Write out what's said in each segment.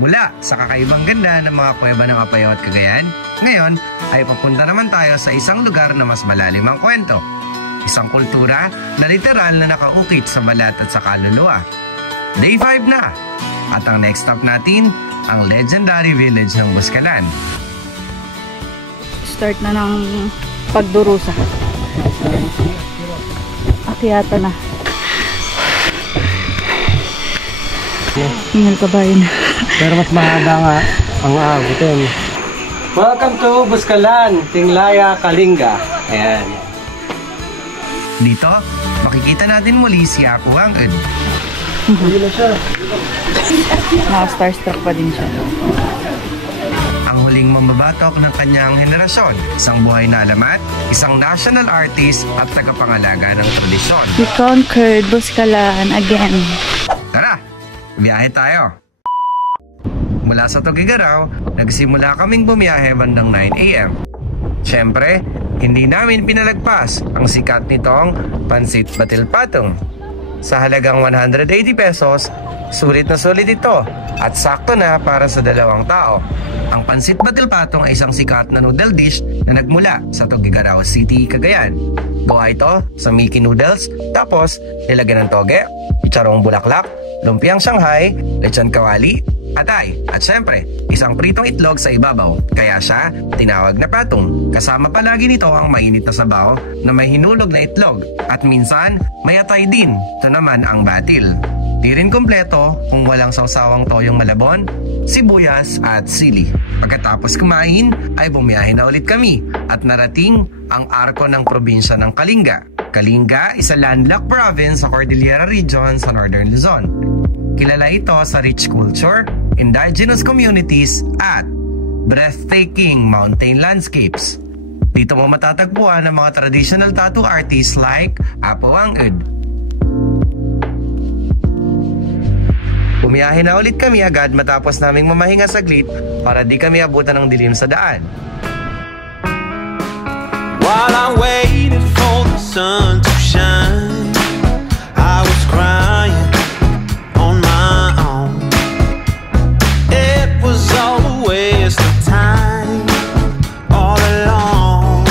Mula sa kakaibang ganda ng mga kuweba ng Apayao at Cagayan, ngayon ay papunta naman tayo sa isang lugar na mas malalim ang kwento. Isang kultura na literal na nakaukit sa balat at sa kaluluwa. Day 5 na! At ang next stop natin, ang legendary village ng Buscalan. Start na ng pagdurusa. Akyata na. Ingal kabayan. Pero mas mahaba nga ang aabutin. Welcome to Buscalan, Tinglaya, Kalinga. Ayan. Dito, makikita natin muli si Apo Anged. Hindi na siya. Naka-starstruck pa din siya. Ang huling mambabatok ng kanyang henerasyon, isang buhay na alamat, isang national artist at tagapangalaga ng tradisyon. We conquered Buscalan again. Tara, biyahe tayo! Mula sa Tugigaraw, nagsimula kaming bumiyahe bandang 9 AM. Siyempre, hindi namin pinalagpas ang sikat nitong Pansit Batil Patong. Sa halagang 180 pesos, sulit na sulit ito at sakto na para sa 2 tao. Ang Pansit Batil Patong ay isang sikat na noodle dish na nagmula sa Tugigaraw City, Cagayan. Gawa ito sa Mickey Noodles, tapos nilagyan ng toge, chicharong bulaklak, lumpiang Shanghai, lechon kawali, atay, at syempre, isang pritong itlog sa ibabaw. Kaya siya tinawag na patong. Kasama palagi nito ang mainit na sabaw na may hinulog na itlog. At minsan, may atay din. Ito naman ang batil. Di rin kumpleto kung walang sawsawang toyong malabon, sibuyas at sili. Pagkatapos kumain, ay bumiyahe na ulit kami at narating ang arko ng probinsya ng Kalinga. Kalinga is a landlocked province sa Cordillera Region sa Northern Luzon. Kilala ito sa rich culture, indigenous communities, at breathtaking mountain landscapes. Dito mo matatagpuan ang mga traditional tattoo artists like Apo Anged. Bumiyahe na ulit kami agad matapos naming mamahinga saglit para di kami abutan ng dilim sa daan. While I waited for the sun to shine, I was crying on my own. It was all a waste of time, all along.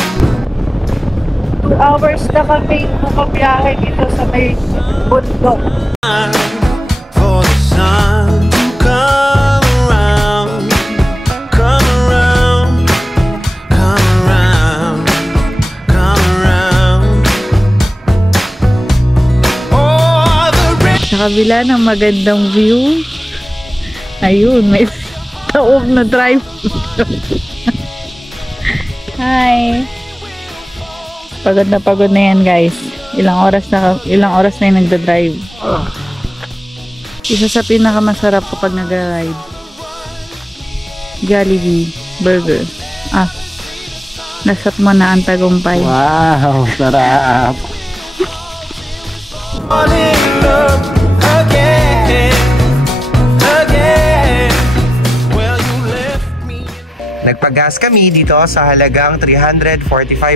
2 hours na kami bumabiyahe dito sa may bundok. For the sun to come around, come around, come around, come around. Oh, Sa kabila ng magandang view, ayun, may taob na drive. Hi! Pagod na yan, guys. Ilang oras na yung nagda-drive. Isa sa pinakamasarap kapag nag-ride, Jollibee Burger. Nasap mo na ang tagumpay. Wow, sarap. fall in love again, again. Well, you left me. Nagpagas kami dito sa halagang 345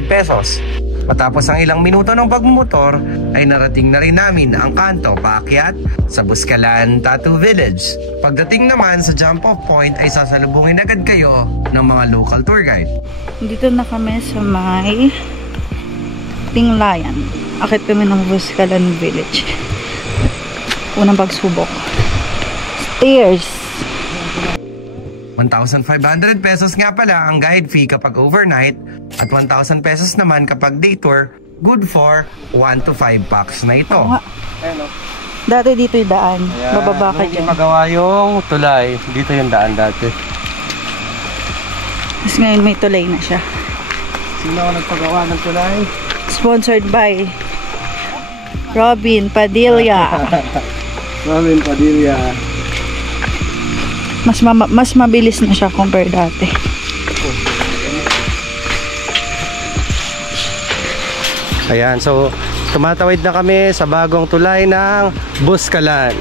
pesos. Matapos ang ilang minuto ng pagmumotor, ay narating na rin namin ang kanto paakyat sa Buscalan Tattoo Village. Pagdating naman sa jump-off point ay sasalubungin agad kayo ng mga local tour guide. Dito na kami sa may Tinglayan. Akit kami ng Buscalan Village. Unang pagsubok. Stairs. 1,500 pesos nga pala ang guide fee kapag overnight at 1,000 pesos naman kapag day tour, good for 1 to 5 packs na ito. Dati dito yung daan. Bababa ka dyan. Magawa yung tulay. Dito yung daan dati. Tapos ngayon may tulay na siya. Sino ang nagpagawa ng tulay? Sponsored by Robin Padilla. Robin Padilla. Mas mabilis na siya compare dati. Ayan, so tumatawid na kami sa bagong tulay ng Buscalan.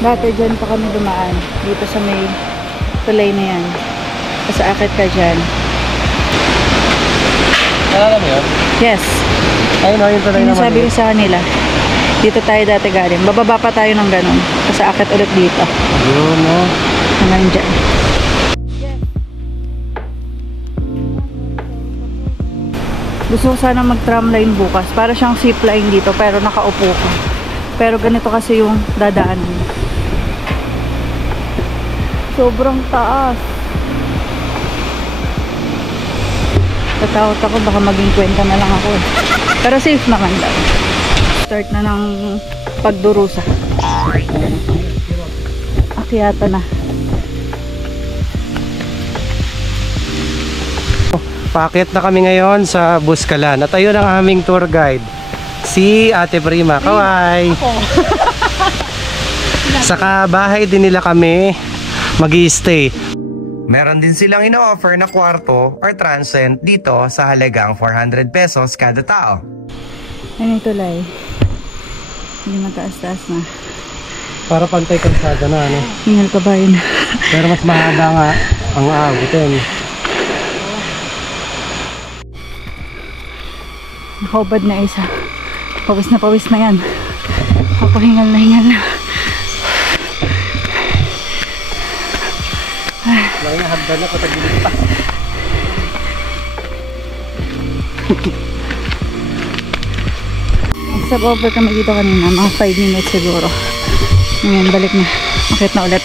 Dati dyan pa kami dumaan. Dito sa may tulay na yan. Kasi akit ka dyan. Alam mo yun? Yes. Ayun o, yung tulay Yun naman. sabi ko sa kanila. Dito tayo dati galing. Bababa pa tayo ng ganun. Kasi akit ulit dito. Yun, no? Hanggang dyan. Gusto ko sana mag-tramline bukas. Para siyang zipline dito pero nakaupo ka. Pero ganito kasi yung dadaanan. Sobrang taas. Tatakot ako baka maging kwenta na lang ako. Pero safe naman daw. Start na ng pagdurusa. Akyata na. Paakyat na kami ngayon sa Buskalan. At ayun ang aming tour guide. Si Ate Prima. Kaway! Saka bahay din nila kami mag-i-stay. Meron din silang ino-offer na kwarto or transient dito sa halagang 400 pesos kada tao. Ano ito, Lai? Hindi mataas-taas na. Para pantay kalsada na, ano? Hingal ka ba yun? Pero mas mahaba nga ang aabutin. Nakaubad na isa. Pawis na yan. Ako hingal na. Lagi na hagdan na, patagilid pa. Stop over kami dito kanina. Mga 5 minutes siguro. Ngayon, balik na. Akit na ulit.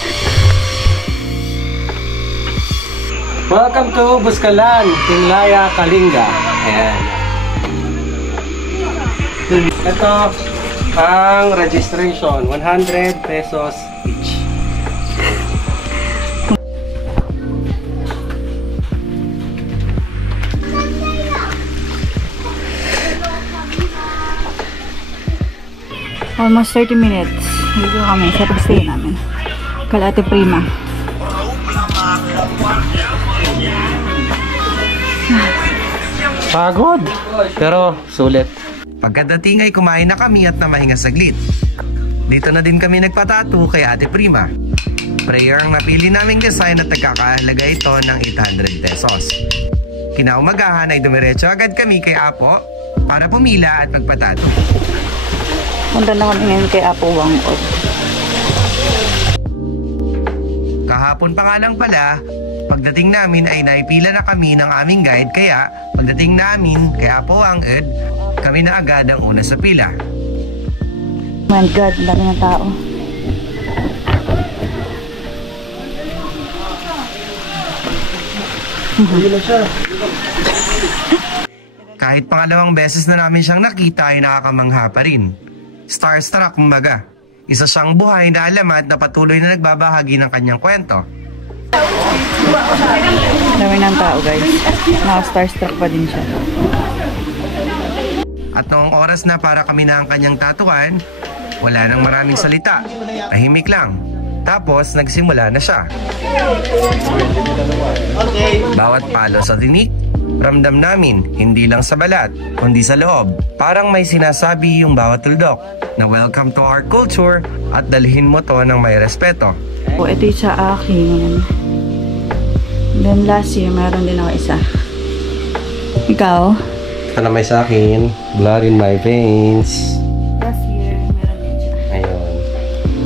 Welcome to Buskalan, Tinglaya, Kalinga. Ayan. Ito ang registration, 100 pesos each. Almost 30 minutes. Dito kami sa pag-stay namin. Kala Ate Prima. Pagod, pero sulit. Pagkadating ay kumain na kami at namahinga saglit. Dito na din kami nagpatato kay Ate Prima. Prayer ang napili naming design at nagkakahalaga ito ng 800 pesos. Kinaumagahan ay dumiretso agad kami kay Apo para pumila at magpatato. Punta na kami ngayon kay Apo Wangod. Kahapon pa nga lang pala, pagdating namin ay naipila na kami ng aming guide kaya pagdating namin kay Apo Wangod, kami na agad ang una sa pila. My God, ang dami ng tao. Kahit pangalawang beses na namin siyang nakita ay nakakamangha pa rin. Starstruck kumbaga. Isa siyang buhay na alamat na patuloy na nagbabahagi ng kanyang kwento. Dami ng tao, guys. Naka-starstruck pa din siya. At noong oras na para kami na ang kanyang tatuan, wala nang maraming salita. Tahimik lang. Tapos nagsimula na siya. Bawat palo sa tinik, ramdam namin hindi lang sa balat, kundi sa loob. Parang may sinasabi yung bawat tuldok na welcome to our culture at dalhin mo to ng may respeto. O, ito yung sa akin. Then last year, meron din ako isa. Ikaw? Ito na may sa akin, blood in my veins. Last year, meron din siya. Ayun.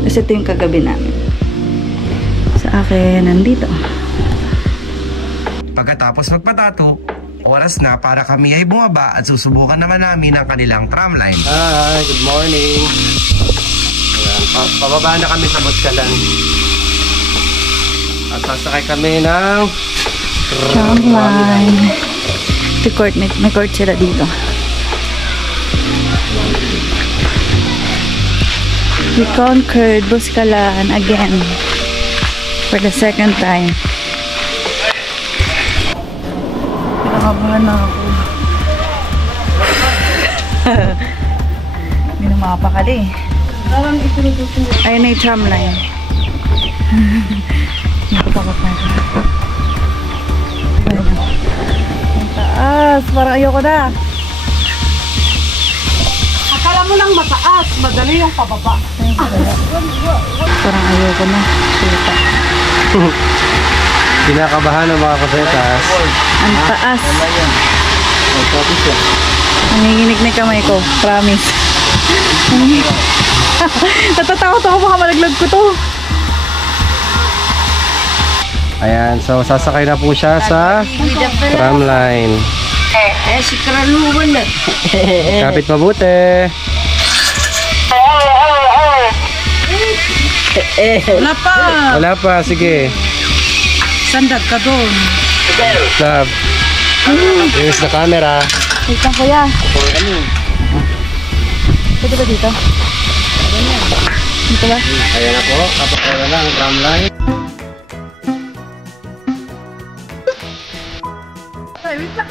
Tapos ito yung kagabi namin. Sa akin, nandito. Pagkatapos magpatato, oras na para kami ay bumaba at susubukan naman namin ang kanilang tramline. Hi, good morning. Ayan, pababa na kami sa Buskalan. At sasakay kami ng Tramline. May court sila dito. We conquered Buskalan again. For the second time. Pinakabahan na ako. Hindi na makapakali. Ayun na yung tramline. Nakutakot na ako. Ayun na. Ang taas. Parang ayoko na. Akala mo lang mataas, madali yung pababa. Parang ayoko na. Kita. kinakabahan ng mga kasetas. Ang taas. Nanginginig na kamay ko. Promise. Natatakot ako baka malaglag ko to. Ayan, so sasakay na po siya sa tramline. Si Karaluwan na. Kapit mabuti. Wala pa. Wala pa, sige. Sandag ka doon. Love. Use the camera. Wait lang kuya. Pwede ba dito? Dito ba? Ayan na po, kapakaya na lang ang tramline. Ay, wait lang.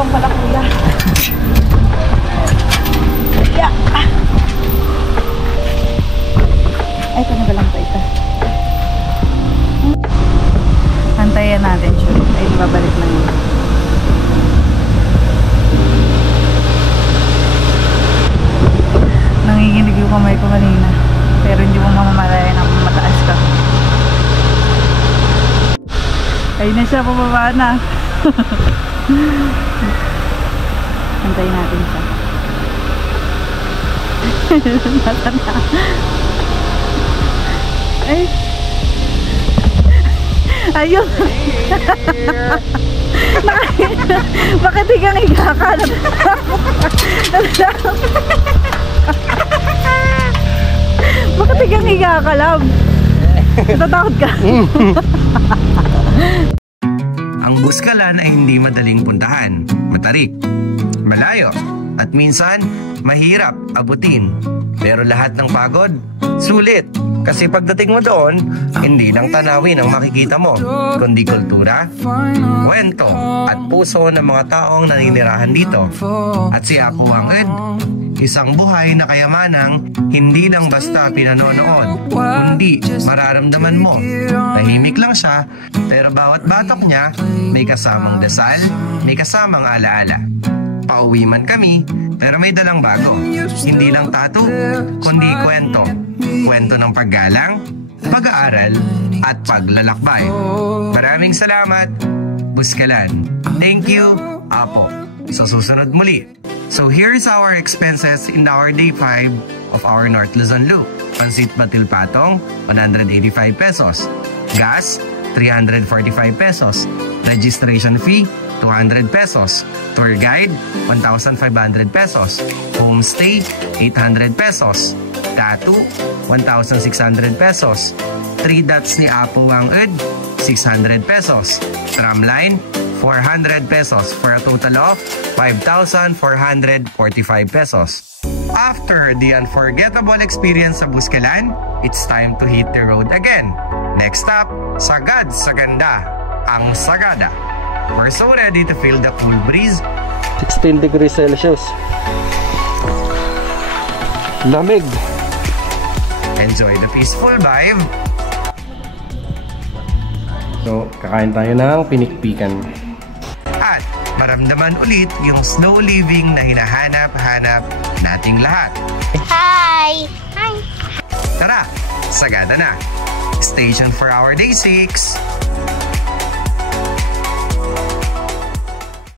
Pala kuya. Yeah. Ay, ito na ba lang ito? Antayin natin siya. Ay, babalik lang yun. Nanginginig yung kamay ko kanina. Pero hindi mo mamamalayan na mataas ka. Ayun na siya, pababa na. Antayin natin siya. Nasa na. Ay. Ayun. Bakit higang higa ka? Bakit higang higa ka, love? Natatakot ka? Ang Buscalan ay hindi madaling puntahan, matarik, malayo, at minsan mahirap abutin. Pero lahat ng pagod, sulit. Kasi pagdating mo doon, hindi lang tanawin ang makikita mo, kundi kultura, kwento, at puso ng mga taong naninirahan dito. At si Apo Wanged, isang buhay na kayamanang hindi lang basta pinanonood, kundi mararamdaman mo. Tahimik lang siya, pero bawat batok niya may kasamang dasal, may kasamang alaala. Pauwi man kami, pero may dalang bago. Hindi lang tattoo, kundi kwento. Kwento ng paggalang, pag-aaral, at paglalakbay. Maraming salamat, Buscalan. Thank you, Apo. Sa susunod muli. So here's our expenses in our day 5 of our North Luzon Loop. Pansit Batil Patong, 185 pesos. Gas, 345 pesos. Registration fee, 200 pesos. Tour guide, 1,500 pesos. Homestay, 800 pesos. Tattoo, 1,600 pesos. 3 dots ni Apo Wanged, 600 pesos. Tramline, 400 pesos for a total of 5,445 pesos. After the unforgettable experience sa Buscalan, it's time to hit the road again. Next up, Sagad sa Ganda, ang Sagada. We're so ready to feel the cool breeze. 16 degrees Celsius. Lamig. Enjoy the peaceful vibe. So, kakain tayo ng pinikpikan. At maramdaman ulit yung slow living na hinahanap-hanap nating lahat. Hi! Hi! Tara, Sagada na. Station for our day 6.